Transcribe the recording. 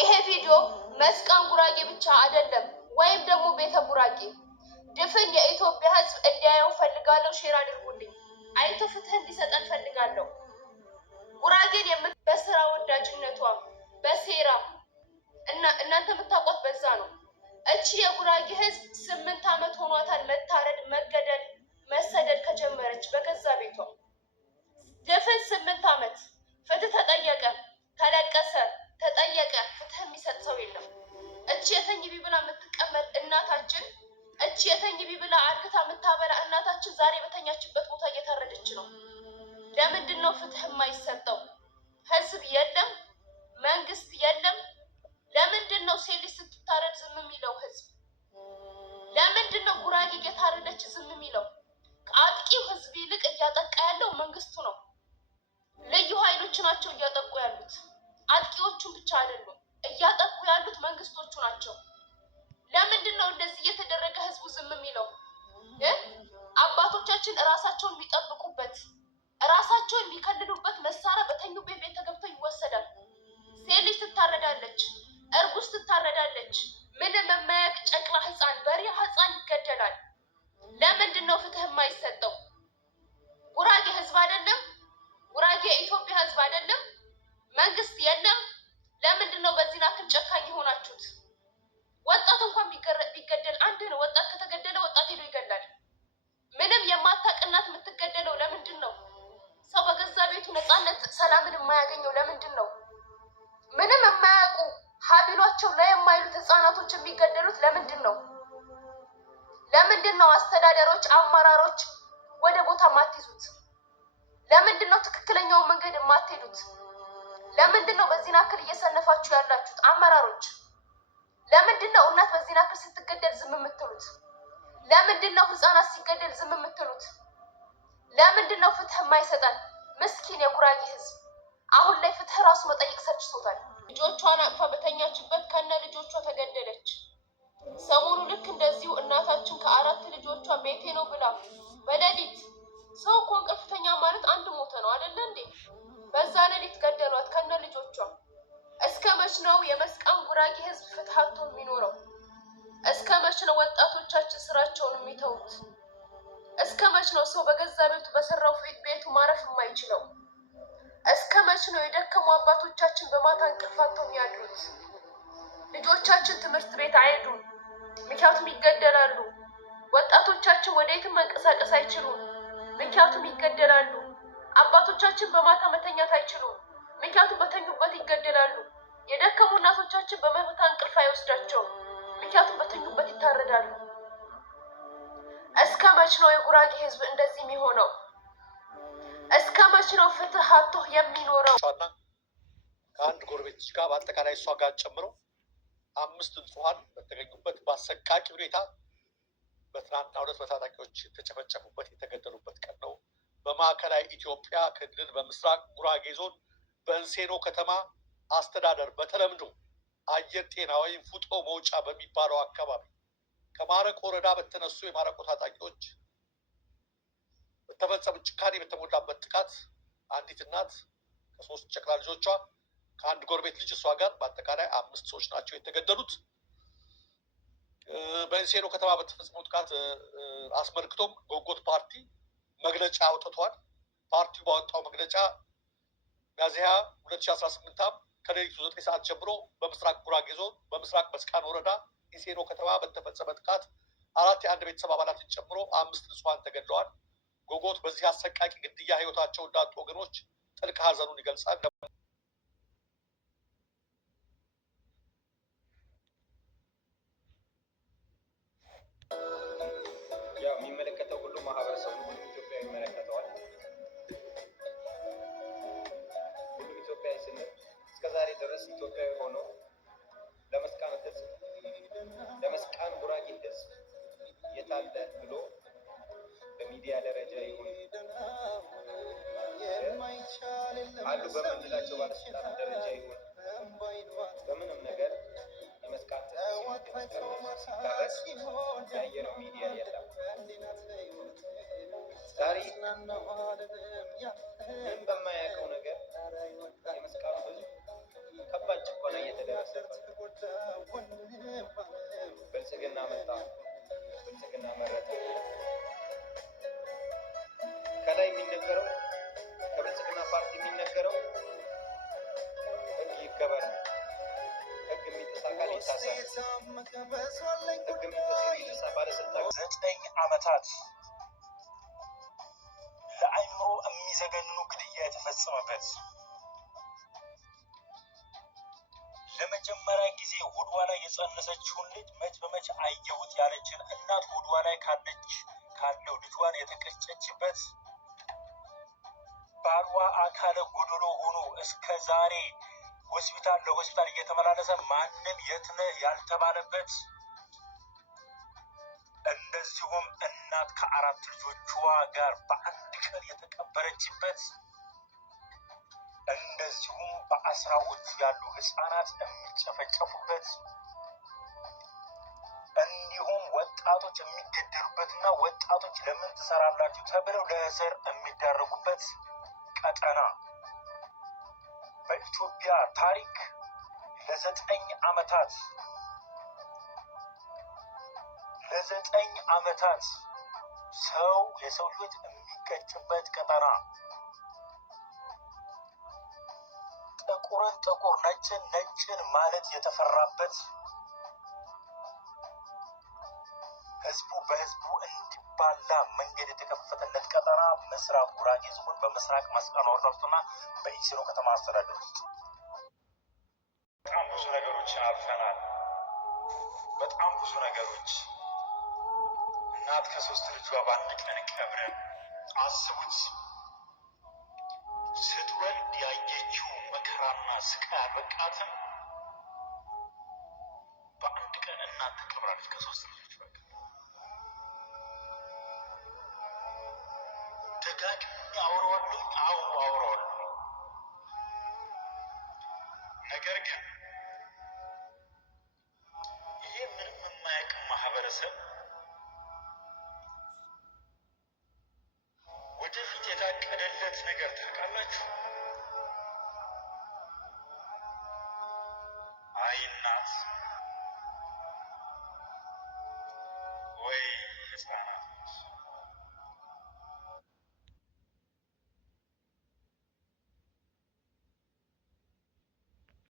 ይሄ ቪዲዮ መስቃን ጉራጌ ብቻ አይደለም፣ ወይም ደግሞ ቤተ ጉራጌ ድፍን የኢትዮጵያ ሕዝብ እንዲያየው ፈልጋለሁ። ሼር አድርጉልኝ። አይቶ ፍትህ እንዲሰጠን ፈልጋለሁ። ጉራጌን በስራ ወዳጅነቷ በሴራ እናንተ የምታውቋት በዛ ነው። እቺ የጉራጌ ሕዝብ 8 ዓመት ሆኗታል መታረድ፣ መገደል፣ መሰደድ ከጀመረች በገዛ ቤቷ ድፍን 8 ዓመት። ፍትህ ተጠየቀ፣ ተለቀሰ፣ ተጠየቀ፣ ፍትህ የሚሰጥ ሰው የለም። እቺ የተኝ ቢብላ የምትቀመጥ እናታችን፣ እቺ የተኝ ቢብላ አርግታ የምታበላ እናታችን ዛሬ በተኛችበት ቦታ እየታረደች ነው። ለምንድን ነው ፍትህ የማይሰጠው? ህዝብ የለም፣ መንግስት የለም። ለምንድን ነው ሴት ልጅ ስትታረድ ዝም የሚለው ህዝብ? ለምንድን ነው ጉራጌ እየታረደች ዝም የሚለው? ከአጥቂው ህዝብ ይልቅ እያጠቃ ያለው መንግስቱ ነው። ልዩ ኃይሎች ናቸው እያጠቁ ያሉት። አጥቂዎቹን ብቻ አይደሉም፣ እያጠቁ ያሉት መንግስቶቹ ናቸው። ለምንድን ነው እንደዚህ እየተደረገ ህዝቡ ዝም የሚለው? አባቶቻችን እራሳቸውን የሚጠብቁበት እራሳቸውን የሚከልሉበት መሳሪያ በተኙበት ቤት ተገብቶ ይወሰዳል። ሴት ልጅ ትታረዳለች፣ እርጉዝ ትታረዳለች። ምንም የማያውቅ ጨቅላ ህፃን፣ በሪያ ህፃን ይገደላል። ለምንድን ነው ፍትህ የማይሰጠው? ጉራጌ ህዝብ አይደለም? ጉራጌ የኢትዮጵያ ህዝብ አይደለም? መንግስት የለም? ለምንድን ነው በዚህ ናክል ጨካኝ የሆናችሁት? ወጣት እንኳን ቢገደል አንድ ነው። ወጣት ከተገደለ ወጣት ሄዶ ይገላል። ምንም የማታውቅ እናት የምትገደለው ለምንድን ነው? ሰው በገዛ ቤቱ ነፃነት ሰላምን የማያገኘው ለምንድን ነው? ምንም የማያውቁ ሀቢሏቸው ላይ የማይሉት ህፃናቶች የሚገደሉት ለምንድን ነው? ለምንድን ነው አስተዳደሮች፣ አመራሮች ወደ ቦታ የማትይዙት? ለምንድን ነው ትክክለኛውን መንገድ የማትሄዱት? ለምንድን ነው በዚህ ናክል እየሰነፋችሁ ያላችሁት አመራሮች? ለምንድን ነው እናት በዚህ ናክል ስትገደል ዝም የምትሉት? ለምንድን ነው ህፃናት ሲገደል ዝም የምትሉት? ለምንድን ነው ፍትህ የማይሰጠን? ምስኪን የጉራጌ ህዝብ አሁን ላይ ፍትህ ራሱ መጠየቅ ሰልችቶታል። ልጆቿን አቅፋ በተኛችበት ከነ ልጆቿ ተገደለች። ሰሞኑ ልክ እንደዚሁ እናታችን ከ4 ልጆቿ ሜቴ ነው ብላ በሌሊት ሰው እኮ እንቅልፍተኛ ማለት አንድ ሞተ ነው አይደለ እንዴ? በዛ ሌሊት ገደሏት ከነ ልጆቿ። እስከ መች ነው የመስቃን ጉራጌ ህዝብ ፍትህ አጥቶ የሚኖረው? እስከ መች ነው ወጣቶቻችን ስራቸውን የሚተዉት? እስከ መች ነው ሰው በገዛ ቤቱ በሰራው ቤቱ ማረፍ የማይችለው? እስከ መች ነው የደከሙ አባቶቻችን በማታ እንቅልፍ አጥተው የሚያድሩት? ልጆቻችን ትምህርት ቤት አይሄዱም፣ ምክንያቱም ይገደላሉ። ወጣቶቻችን ወደ የትም መንቀሳቀስ አይችሉም፣ ምክንያቱም ይገደላሉ። አባቶቻችን በማታ መተኛት አይችሉም፣ ምክንያቱም በተኙበት ይገደላሉ። የደከሙ እናቶቻችን በማታ እንቅልፍ አይወስዳቸውም፣ ምክንያቱም በተኙበት ይታረዳሉ። እስከ መች ነው የጉራጌ ህዝብ እንደዚህ የሚሆነው? እስከ መች ነው ፍትህ አጥቶ የሚኖረው? ከአንድ ጎረቤት ጋር በአጠቃላይ እሷ ጋር ጨምሮ 5 ንጹሃን በተገኙበት በአሰቃቂ ሁኔታ በትናንትናው ዕለት በታጣቂዎች የተጨፈጨፉበት የተገደሉበት ቀን ነው። በማዕከላዊ ኢትዮጵያ ክልል በምስራቅ ጉራጌ ዞን በእንሴኖ ከተማ አስተዳደር በተለምዶ አየር ጤና ወይም ፉጦ መውጫ በሚባለው አካባቢ ከማረቆ ወረዳ በተነሱ የማረቆ ታጣቂዎች በተፈጸመ ጭካኔ በተሞላበት ጥቃት አንዲት እናት ከ3 ጨቅላ ልጆቿ ከአንድ ጎረቤት ልጅ እሷ ጋር በአጠቃላይ 5 ሰዎች ናቸው የተገደሉት። በእንሴኖ ከተማ በተፈጸመው ጥቃት አስመልክቶም ጎጎት ፓርቲ መግለጫ አውጥቷል። ፓርቲው ባወጣው መግለጫ ሚያዝያ 2018 ዓ.ም ከሌሊቱ 9 ሰዓት ጀምሮ በምስራቅ ጉራጌ ዞን በምስራቅ መስቃን ወረዳ ኢንሴኖ ከተማ በተፈጸመ ጥቃት 4 የአንድ ቤተሰብ አባላትን ጨምሮ 5 ንጹሃን ተገድለዋል። ጎጎት በዚህ አሰቃቂ ግድያ ህይወታቸው እንዳጡ ወገኖች ጥልቅ ሀዘኑን ይገልጻል። የሚመለከተው ሁሉ ማህበረሰቡ ሁሉም ኢትዮጵያዊ ይመለከተዋል። ሁሉም ኢትዮጵያዊ ስንል እስከዛሬ ድረስ ኢትዮጵያዊ ሆኖ ለመስቃን ህዝብ ለመስቃን ጉራጌ ህዝብ የታለ ብሎ በሚዲያ ደረጃ ይሁን አሉ በምንላቸው ባለስልጣናት ደረጃ ይሁን በምንም ነገር የመስቃን ሲታረስ ያየነው ሚዲያ የለም። ዛሬ ምን በማያውቀው ነገር የመስቃኑ ህዝብ ከባድ ጭቆና እየተደረሰበት የሚነገረው ከብልጽግና ፓርቲ የሚነገረው ህግ ይከበር፣ ህግ የሚጥስ አካል ይታሰር፣ ህግ የሚጥስ ባለስልጣን 9 ዓመታት ለአይምሮ የሚዘገንኑ ግድያ የተፈጸመበት ለመጀመሪያ ጊዜ ሆዷ ላይ የጸነሰችውን ልጅ መች በመች አየሁት ያለችን እናት ሆዷ ላይ ካለው ልጇን የተቀጨችበት ባሏ አካለ ጎደሎ ሆኖ እስከ ዛሬ ለሆስፒታል እየተመላለሰ ማንም የት ነህ ያልተባለበት እንደዚሁም እናት ከ4 ልጆቿ ጋር በአንድ ቀን የተቀበረችበት እንደዚሁም በ10ዎቹ ያሉ ህፃናት የሚጨፈጨፉበት እንዲሁም ወጣቶች የሚገደሉበትና ወጣቶች ለምን ትሰራላችሁ ተብለው ለእስር የሚዳረጉበት ቀጠና በኢትዮጵያ ታሪክ ለ9 ዓመታት የሰው ህይወት የሚቀጭበት ቀጠና ጥቁርን ጥቁር ነጭን ማለት የተፈራበት ህዝቡ በህዝቡ እንዲባላ መንገድ የተከፈተለት ቀጠና ምስራቅ ጉራጌ ዞን በምስራቅ መስቃን ወረዳ ውስጥና በኢሲኖ ከተማ አስተዳደር ውስጥ በጣም ብዙ ነገሮችን አልፈናል። በጣም ብዙ ነገሮች እናት ከ3 ልጇ በአንድ ቀን ቀብረን አስቡት። ስትወልድ ያየችው መከራና ስቃይ አልበቃትም። በአንድ ቀን እናት ተቀብራለች ከ3 ልጆች በቃ። ደጋግሜ አወራዋለሁ። ነገር ግን ይሄ ምንም የማያውቅ ማህበረሰብ ወደፊት የታቀደለት ነገር ታውቃላችሁ? አይ እናት